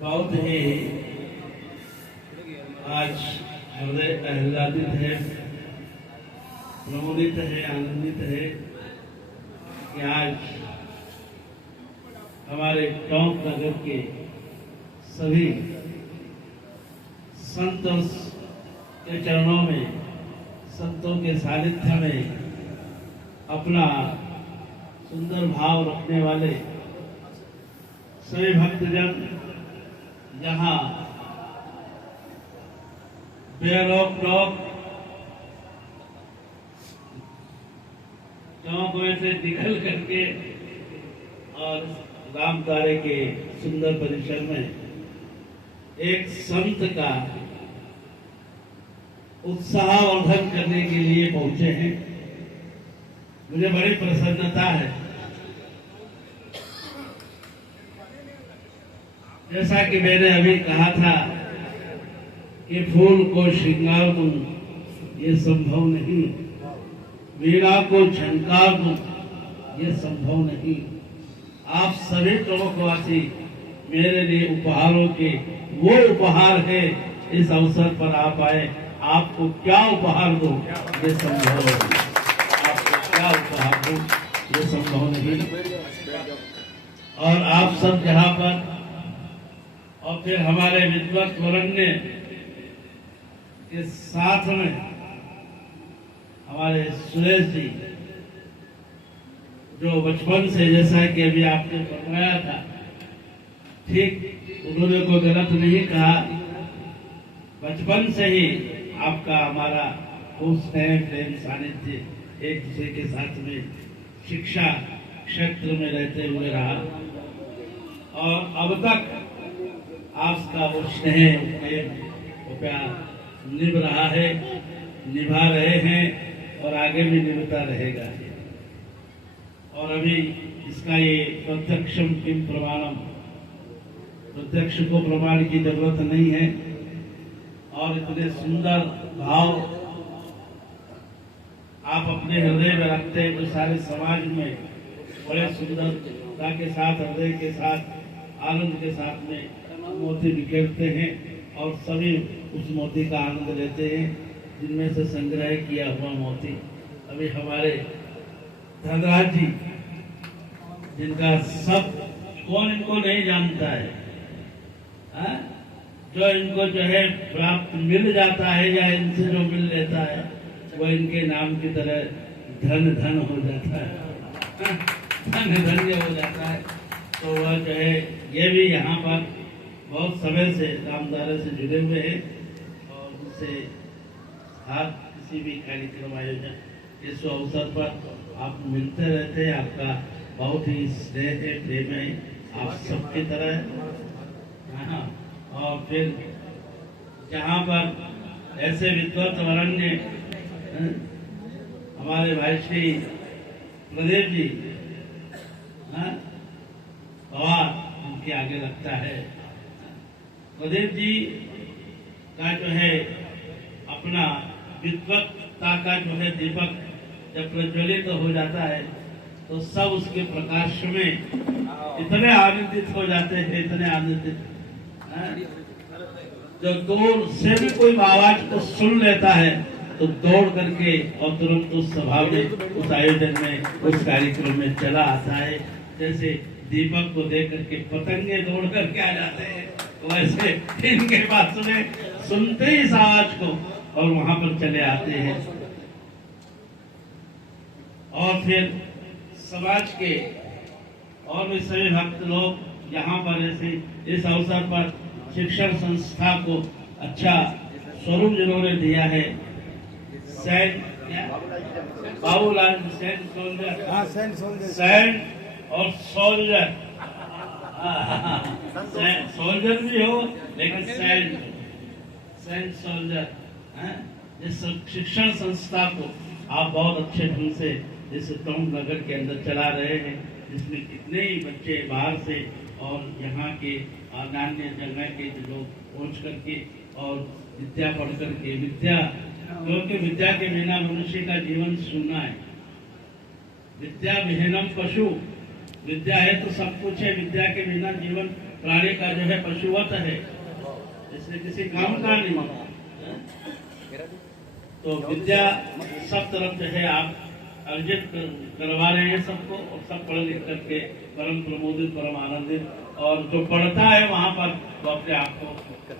बहुत ही आज हृदय आह्लादित है, प्रमोदित है, आनंदित है कि आज हमारे टोंक नगर के सभी संतों के चरणों में, संतों के सानिध्य में अपना सुंदर भाव रखने वाले सभी भक्तजन जहाँ बेरोक टोक चौक में से निकल करके और राम तारे के सुंदर परिसर में एक संत का उत्साहवर्धन करने के लिए पहुंचे हैं। मुझे बड़ी प्रसन्नता है। जैसा कि मैंने अभी कहा था कि फूल को श्रृंगार दूं ये संभव नहीं, वीणा को झंकार दूं ये संभव नहीं। आप सभी टोंकवासी मेरे लिए उपहारों के वो उपहार है। इस अवसर पर आप आए, आपको क्या उपहार दो ये संभव नहीं, आपको क्या उपहार दो ये संभव नहीं। और आप सब जहाँ पर और फिर हमारे विद्वत वरण्य के साथ में हमारे सुरेश जी, जो बचपन से, जैसा कि अभी आपने फरमाया था, ठीक उन्होंने कोई गलत नहीं कहा, बचपन से ही आपका हमारा खूब स्नेह प्रेम सानिध्य एक दूसरे के साथ में शिक्षा क्षेत्र में रहते हुए रहा और अब तक आपका वो स्नेह प्रेम वो प्यार निभ रहा है, निभा रहे हैं और आगे भी निभता रहेगा। और अभी इसका ये प्रत्यक्षम किम प्रमाणम, प्रत्यक्ष को प्रमाण की जरूरत नहीं है। और इतने सुंदर भाव आप अपने हृदय में रखते हैं, तो सारे समाज में बड़े सुंदरता के साथ, हृदय के साथ, आनंद के साथ में मोती बिखेरते हैं और सभी उस मोती का आनंद लेते हैं, जिनमें से संग्रह किया हुआ मोती। अभी हमारे धनराज जी, जिनका सब कौन इनको नहीं जानता है, जो इनको जो है प्राप्त मिल जाता है या इनसे जो मिल लेता है वो इनके नाम की तरह धन धन हो जाता है, धन धन्य हो जाता है। तो वह जो है ये भी यहाँ पर बहुत समय से रामदारे से जुड़े हुए हैं और उनसे हर किसी भी कार्यक्रम आयोजन इस अवसर पर आप मिलते रहते हैं। आपका बहुत ही स्नेह है, प्रेम है, आप सबकी तरह। हाँ, और फिर जहाँ पर ऐसे विद्वत वरण्य हमारे भाई श्री प्रदीप जी पवार उनके आगे लगता है। प्रदीप जी का जो है अपना विद्वत्ता का जो है दीपक जब प्रज्वलित हो जाता है तो सब उसके प्रकाश में इतने आनंदित हो जाते हैं, इतने आनंदित, जो दूर से भी कोई आवाज को सुन लेता है तो दौड़ करके और तुरंत उस सभा में, उस आयोजन में, उस कार्यक्रम में चला आता है। जैसे दीपक को देख करके पतंगे दौड़ करके आ जाते हैं, वैसे इनके पास सुनते ही इस आवाज को और वहां पर चले आते हैं। और फिर समाज के और भी सभी भक्त लोग यहाँ पर ऐसे इस अवसर पर शिक्षण संस्था को अच्छा स्वरूप जिन्होंने दिया है, बाबूलाल सेंट सोल्जर, सेंट और सोल्जर, सोल्जर भी हो लेकिन सेंट सोल्जर, इस शिक्षण संस्था को आप बहुत अच्छे ढंग से इस टोंक नगर के अंदर चला रहे हैं, जिसमें कितने ही बच्चे बाहर से और यहाँ के अन्य जगह के लोग पहुँच करके और विद्या पढ़ करके, विद्या, क्योंकि विद्या के बिना मनुष्य का जीवन शून्य है। विद्या विहीनम पशु, विद्या है तो सब कुछ है, विद्या के बिना जीवन प्राणी का जो है पशुवत है, इसलिए किसी काम का नहीं। तो विद्या सब तरफ जो है आप अर्जित करवा रहे हैं सबको, और सब पढ़ लिख करके परम प्रमोदित, परम आनंदित, और जो पढ़ता है वहाँ पर वो अपने आप को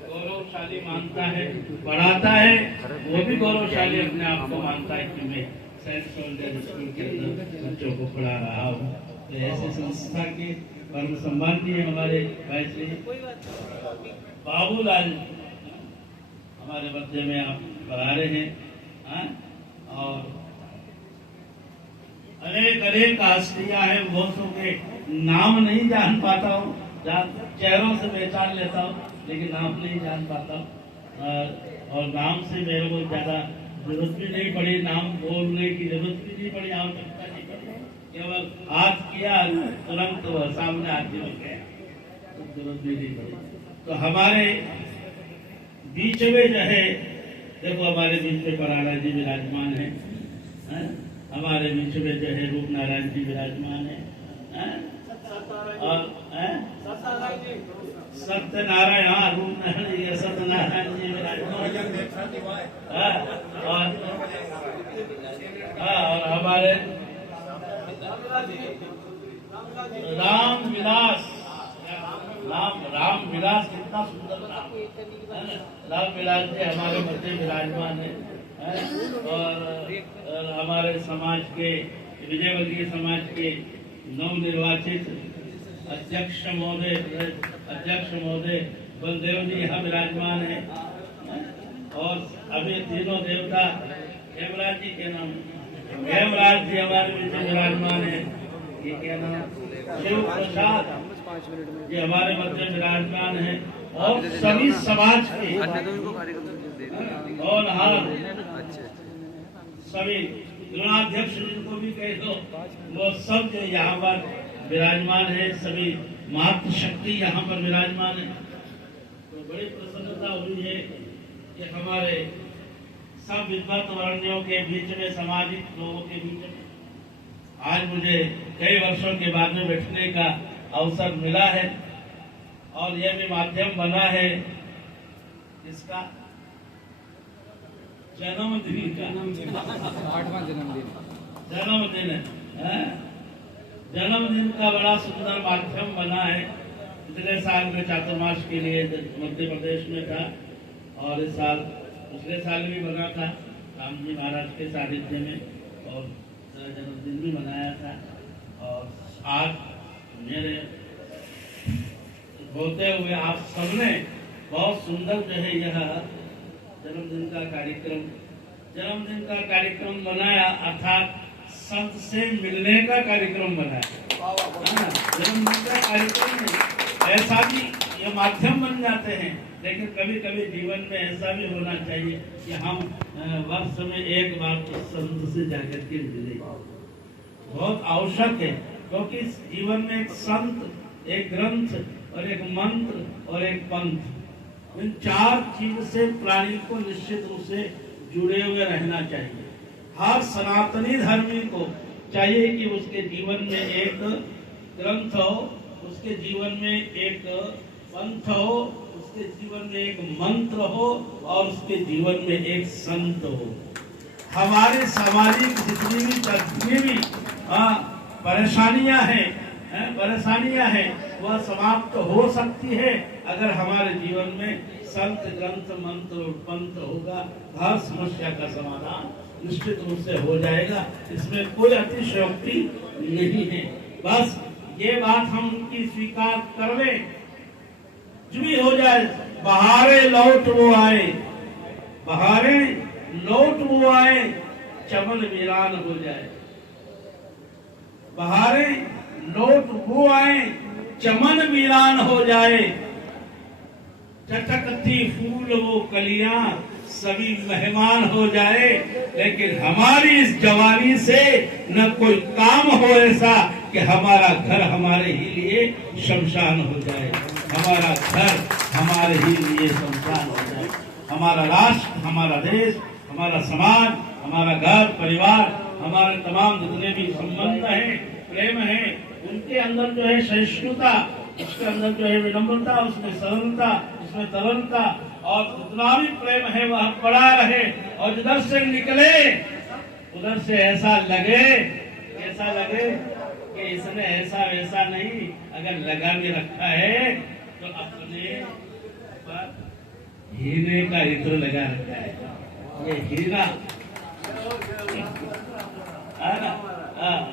गौरवशाली मानता है, पढ़ाता है वो भी गौरवशाली अपने आप को मानता है कि मैं सेंट सोल्जर स्कूल के अंदर बच्चों को पढ़ा रहा हूँ। तो ऐसे संस्था के परम सम्माननीय हमारे भाई श्री बाबूलाल हमारे मध्य में आप पढ़ा रहे हैं, और अनेक हस्तियां हैं, बहुतों के नाम नहीं जान पाता हूँ, चेहरों से पहचान लेता हूँ लेकिन नाम नहीं जान पाता हूँ, और नाम से मेरे को ज्यादा जरूरत भी नहीं पड़ी, नाम बोलने की जरूरत भी नहीं पड़ी, आवश्यकता नहीं पड़ी, केवल हाथ किया तुरंत तो सामने आदमी बन गया, तो जरूरत भी नहीं पड़ी। तो हमारे बीच में जो है, देखो हमारे बीच में पराणा जी विराजमान है, हमारे बीच में जो है रूप नारायण जी विराजमान है, और सत्यनारायण, हाँ रूप नारायण जी, सत्यनारायण जी विराजमान, और हमारे राम विलास, राम विलास कितना सुंदर नाम है ना, राम विलास जी हमारे मध्य विराजमान है, और हमारे समाज के, विजयवर्गीय समाज के नवनिर्वाचित अध्यक्ष महोदय बलदेव जी यहाँ विराजमान है, और अभी तीनों देवता हेमराज जी के नाम, हेमराज जी हमारे बीच विराजमान है, ये क्या नाम, शिव प्रसाद जी हमारे मध्य विराजमान है, और सभी समाज के, और हाँ सभी गुणाध्यक्ष जिनको भी कह दो, वो सब जो यहाँ पर विराजमान है, सभी मातृ शक्ति यहाँ पर विराजमान है। तो बड़ी प्रसन्नता हुई है कि हमारे सब विद्वत वर्णियों के बीच में, सामाजिक लोगों के बीच में आज मुझे कई वर्षों के बाद में बैठने का अवसर मिला है, और यह भी माध्यम बना है इसका जन्मदिन का, 8वां जन्मदिन है, जन्मदिन का बड़ा सुंदर माध्यम बना है। पिछले साल में चातुर्मास के लिए मध्य प्रदेश में था, और इस साल, पिछले साल भी बना था राम जी महाराज के सानिध्य में, और जन्मदिन भी मनाया था। और आज मेरे बोलते हुए आप सबने बहुत सुंदर जो है यह जन्मदिन का कार्यक्रम बनाया, अर्थात संत से मिलने का कार्यक्रम बनाया। जन्मदिन का कार्यक्रम नहीं, ऐसा भी ये माध्यम बन जाते हैं, लेकिन कभी कभी जीवन में ऐसा भी होना चाहिए कि हम वर्ष में एक बार तो संत से जाकर के मिले, बहुत आवश्यक है, क्योंकि जीवन में एक संत, एक ग्रंथ, और एक मंत्र, और एक पंथ, इन चार चीज से प्राणी को निश्चित रूप से जुड़े हुए रहना चाहिए। हर सनातनी धर्मी को चाहिए कि उसके जीवन में एक ग्रंथ हो, उसके जीवन में एक पंथ हो, उसके जीवन में एक मंत्र हो, और उसके जीवन में एक संत हो। हमारे सामाजिक जितनी भी परेशानियां हैं वह समाप्त हो सकती है अगर हमारे जीवन में संत, ग्रंथ, मंत्र और पंथ होगा। हर समस्या का समाधान निश्चित रूप से हो जाएगा, इसमें कोई अतिशयोक्ति नहीं है। बस ये बात हम उनकी स्वीकार कर लें, जो भी हो जाए, बहारे लौट वो आए, बहारे लौट वो आए, चमन वीरान हो जाए। बहारे लौट वो आए, चमन वीरान हो जाए, चटकती फूल वो कलियां सभी मेहमान हो जाए। लेकिन हमारी इस जवानी से न कोई काम हो ऐसा कि हमारा घर हमारे ही लिए शमशान हो जाए, हमारा घर हमारे ही लिए शमशान हो जाए। हमारा राष्ट्र, हमारा देश, हमारा समाज, हमारा घर परिवार, हमारे तमाम जितने भी संबंध हैं, प्रेम है, उनके अंदर जो है सहिष्णुता, उसके अंदर जो है विनम्रता, उसमें सरलता, उसमें तरलता और जितना भी प्रेम है वह पड़ा रहे और जिधर से निकले उधर से ऐसा लगे कि इसने ऐसा वैसा नहीं, अगर लगा भी रखा है तो अपने पर हीरे का इत्र लगा रखा है। ये हीरा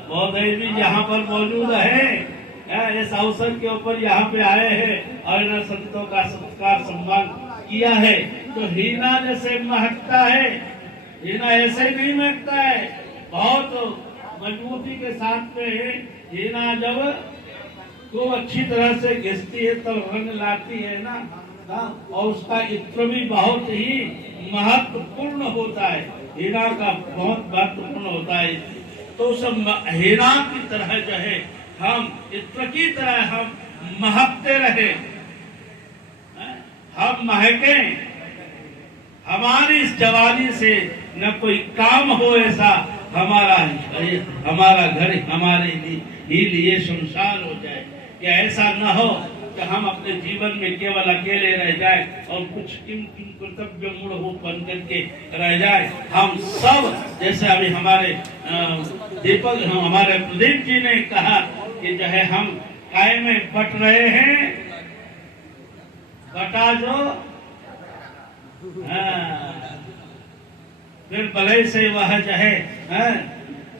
महोदय भी यहाँ पर मौजूद है, इस अवसर के ऊपर यहाँ पे आए हैं और इन संतों का सत्कार सम्मान किया है। तो हीरा जैसे महकता है, हीरा ऐसे नहीं महकता है, बहुत मजबूती के साथ में हीरा जब खूब अच्छी तरह से घिसती है तो रंग लाती है ना, और उसका इत्र भी बहुत ही महत्वपूर्ण होता है, हीरा का बहुत महत्वपूर्ण होता है। तो सब हीरा की तरह जो है हम इत्र की तरह हम महकते रहे, हम महके, हमारी इस जवानी से न कोई काम हो ऐसा, हमारा घर हमारे ही लिए शमशान हो जाए। कि ऐसा न हो कि हम अपने जीवन में केवल अकेले रह जाए और कुछ किम कर्तव्य मूढ़ हो बन करके रह जाए। हम सब जैसे अभी हमारे हमारे प्रदीप जी ने कहा कि जो है हम काय में बट रहे हैं, बटा जो फिर भले से वह जो है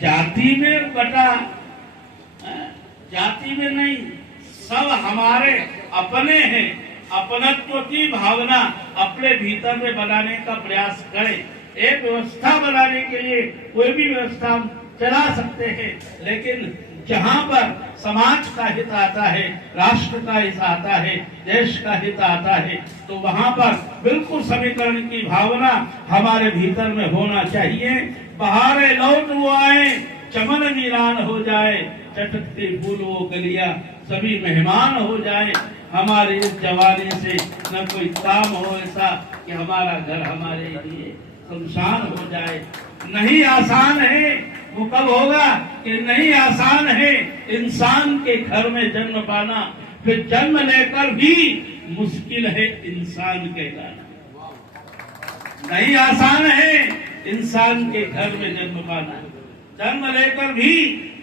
जाति में बटा, जाति में नहीं, सब हमारे अपने हैं। अपनत्व की भावना अपने भीतर में बनाने का प्रयास करें। एक व्यवस्था बनाने के लिए कोई भी व्यवस्था हम चला सकते हैं, लेकिन जहाँ पर समाज का हित आता है, राष्ट्र का हित आता है, देश का हित आता है, तो वहाँ पर बिल्कुल समीकरण की भावना हमारे भीतर में होना चाहिए। बहारे लौट वो आए, चमन वीरान हो जाए, चटकते फूल वो गलियां सभी मेहमान हो जाए। हमारी इस जवानी से न कोई काम हो ऐसा कि हमारा घर हमारे लिए शमशान हो जाए। नहीं आसान है, वो कब होगा कि नहीं आसान है इंसान के घर में जन्म पाना, फिर जन्म लेकर भी मुश्किल है इंसान कहलाना। नहीं आसान है इंसान के घर में जन्म पाना, जन्म लेकर भी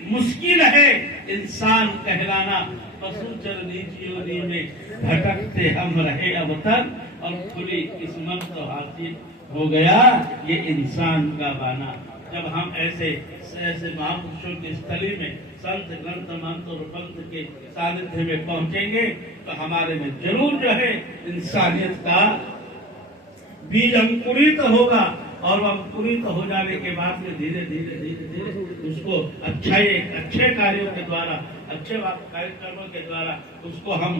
मुश्किल है इंसान कहलाना। पशु चरनी योनि में भटकते हम रहे अब तक और खुली किस्मत तो हासिल हो गया ये इंसान का बाना। जब हम ऐसे महापुरुषों की स्थली में संत ग्रंथ मंत्र और पंथ के सानिध्य में पहुंचेंगे तो हमारे में जरूर जो है इंसानियत का बीज अंकुरित होगा। और वह अंकुरित हो जाने के बाद में धीरे धीरे उसको अच्छे कार्यों के द्वारा, अच्छे कार्यक्रमों के द्वारा उसको हम